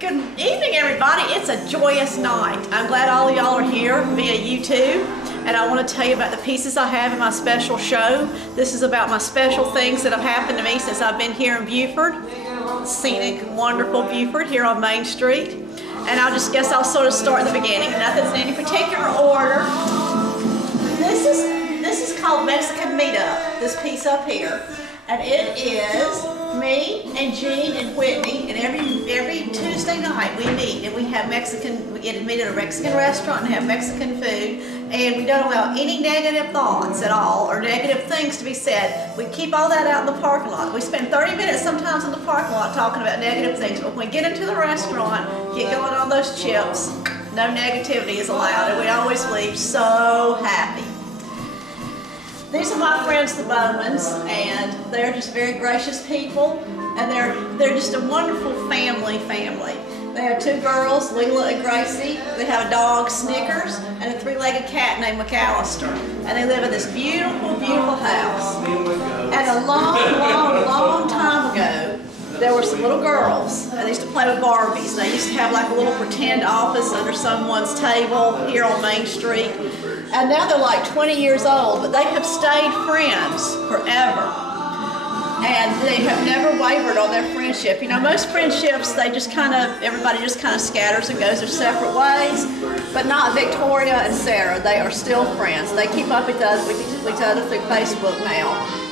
Good evening, everybody. It's a joyous night. I'm glad all of y'all are here via YouTube, and I want to tell you about the pieces I have in my special show. This is about my special things that have happened to me since I've been here in Buford. Scenic, wonderful Buford here on Main Street. And I'll sort of start at the beginning. Nothing's in any particular order. This is called Mexican Meetup, this piece up here. And it is me and Jean and Whitney, and every Tuesday night we meet and we get to meet at a Mexican restaurant and have Mexican food, and we don't allow any negative thoughts at all or negative things to be said. We keep all that out in the parking lot. We spend 30 minutes sometimes in the parking lot talking about negative things, but when we get into the restaurant, get going on those chips, no negativity is allowed, and we always leave so happy. These are my friends, the Bowmans, and they're just very gracious people, and they're just a wonderful family. They have two girls, Leela and Gracie. They have a dog, Snickers, and a three-legged cat named McAllister. And they live in this beautiful, beautiful house. And a long time ago, there were some little girls, and they used to play with Barbies. They used to have like a little pretend office under someone's table here on Main Street. And now they're like 20 years old, but they have stayed friends forever. And they have never wavered on their friendship. You know, most friendships, everybody just kind of scatters and goes their separate ways, but not Victoria and Sarah. They are still friends. They keep up with each other through Facebook now.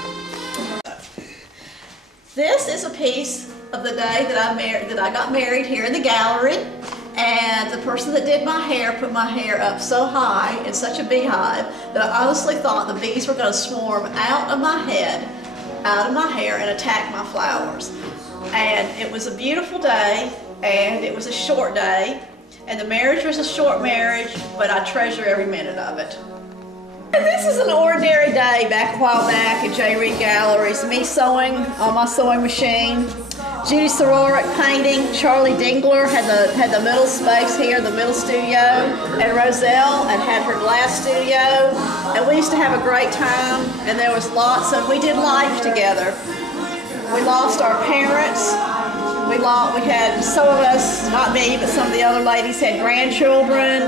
This is a piece of the day that I got married here in the gallery. And the person that did my hair put my hair up so high in such a beehive that I honestly thought the bees were going to swarm out of my head, out of my hair, and attack my flowers. And it was a beautiful day, and it was a short day, and the marriage was a short marriage, but I treasure every minute of it. And this is an ordinary day a while back at J. Reed Galleries, me sewing on my sewing machine. Judy Sororic painting. Charlie Dingler had the middle space here, the middle studio, and Roselle had her glass studio, and we used to have a great time, and there was we did life together. We lost our parents. We had some of us, not me, but some of the other ladies had grandchildren.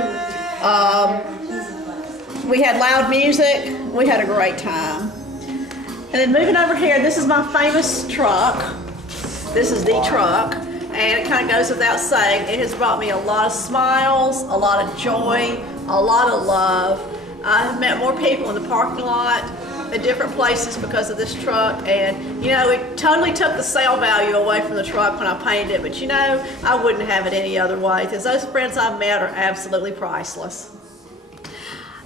We had loud music. We had a great time. And then moving over here, this is my famous truck. This is the truck, and it kind of goes without saying, it has brought me a lot of smiles, a lot of joy, a lot of love. I've met more people in the parking lot at different places because of this truck, and you know, it totally took the sale value away from the truck when I painted it, but you know, I wouldn't have it any other way, because those friends I've met are absolutely priceless.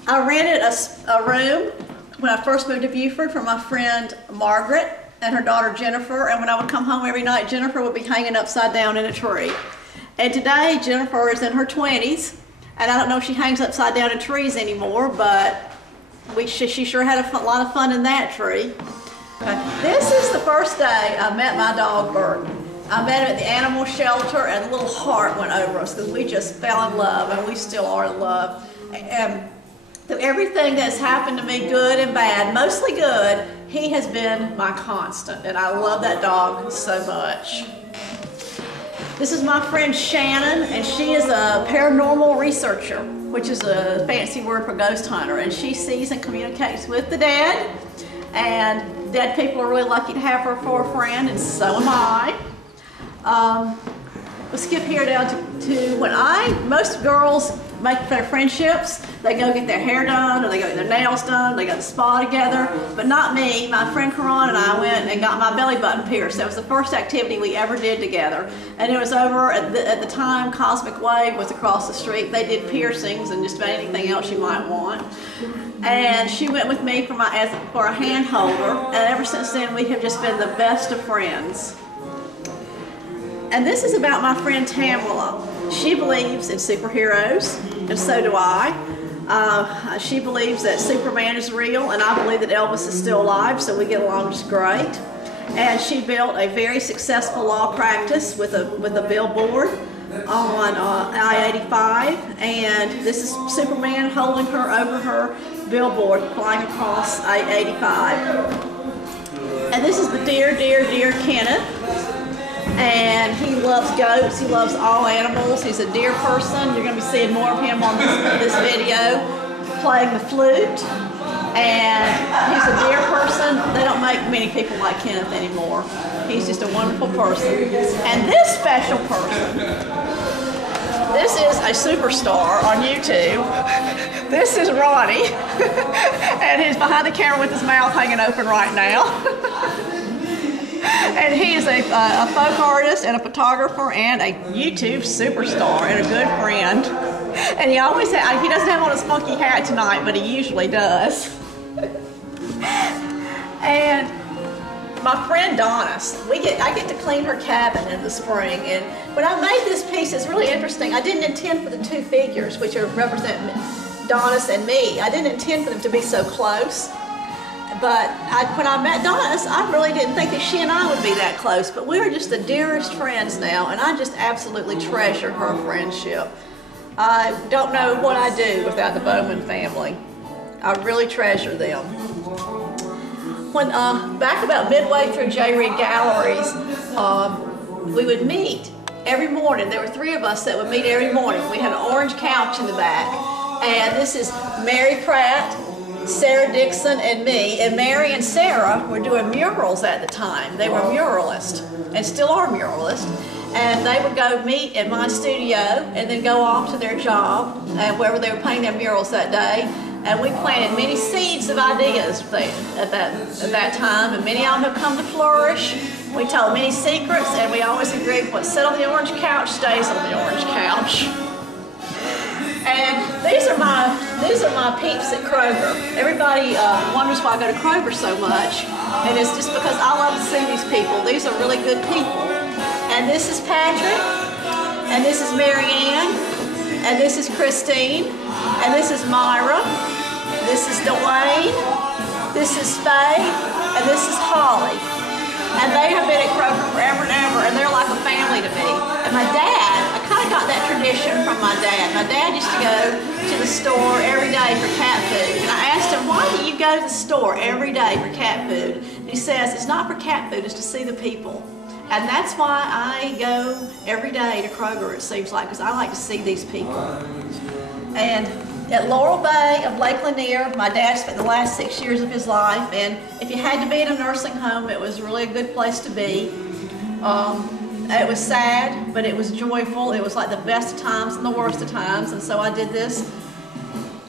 I rented a room when I first moved to Buford from my friend Margaret and her daughter Jennifer, and when I would come home every night, Jennifer would be hanging upside down in a tree. And today, Jennifer is in her 20s, and I don't know if she hangs upside down in trees anymore, but she sure had a lot of fun in that tree. This is the first day I met my dog, Bert. I met him at the animal shelter, and a little heart went over us, because we just fell in love, and we still are in love. And through everything that's happened to me, good and bad, mostly good, he has been my constant, and I love that dog so much. This is my friend Shannon, and she is a paranormal researcher, which is a fancy word for ghost hunter, and she sees and communicates with the dead, and dead people are really lucky to have her for a friend, and so am I. We'll skip here down to when most girls make their friendships, they go get their hair done, or they go get their nails done, they go to the spa together, but not me. My friend Karan and I went and got my belly button pierced. That was the first activity we ever did together. And it was over, at the time, Cosmic Wave was across the street. They did piercings and just about anything else you might want. And she went with me for a hand holder, and ever since then we have just been the best of friends. And this is about my friend Tamala. She believes in superheroes, and so do I. She believes that Superman is real, and I believe that Elvis is still alive, so we get along just great. And she built a very successful law practice with a billboard on I-85, and this is Superman holding her over her billboard flying across I-85. And this is the dear, dear, dear Kenneth. And he loves goats, he loves all animals. He's a deer person. You're going to be seeing more of him on this video, playing the flute. And he's a deer person. They don't make many people like Kenneth anymore. He's just a wonderful person. And this special person, this is a superstar on YouTube. This is Ronnie. And he's behind the camera with his mouth hanging open right now. And he is a folk artist and a photographer and a YouTube superstar and a good friend. And he always he doesn't have on his funky hat tonight, but he usually does. And my friend Donna's, I get to clean her cabin in the spring. And when I made this piece, it's really interesting. I didn't intend for the two figures, which represent Donna's and me. I didn't intend for them to be so close. But when I met Donna's, I really didn't think that she and I would be that close. But we are just the dearest friends now, and I just absolutely treasure her friendship. I don't know what I'd do without the Bowman family. I really treasure them. When back about midway through J. Reed Galleries, we would meet every morning. There were 3 of us that would meet every morning. We had an orange couch in the back, and this is Mary Pratt, Sarah Dixon, and me. And Mary and Sarah were doing murals at the time. They were muralists and still are muralists. And they would go meet at my studio and then go off to their job wherever they were painting their murals that day. And we planted many seeds of ideas at that time, and many of them have come to flourish. We told many secrets, and we always agreed what's set on the orange couch stays on the orange couch. And these are my peeps at Kroger. Everybody wonders why I go to Kroger so much, and it's just because I love to see these people. These are really good people. And this is Patrick, and this is Mary Ann, and this is Christine, and this is Myra, this is Dwayne, this is Faye, and this is Holly. And they have been at Kroger forever and ever, and they're like a family to me. And my dad, I kind of got that tradition from my dad. My dad used to go to the store every day for cat food. And I asked him, why do you go to the store every day for cat food? And he says, it's not for cat food, it's to see the people. And that's why I go every day to Kroger, it seems like, because I like to see these people. And at Laurel Bay of Lake Lanier, my dad spent the last 6 years of his life, and if you had to be in a nursing home, it was really a good place to be. It was sad, but it was joyful. It was like the best of times and the worst of times, and so I did this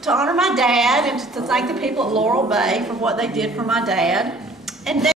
to honor my dad and to thank the people at Laurel Bay for what they did for my dad. And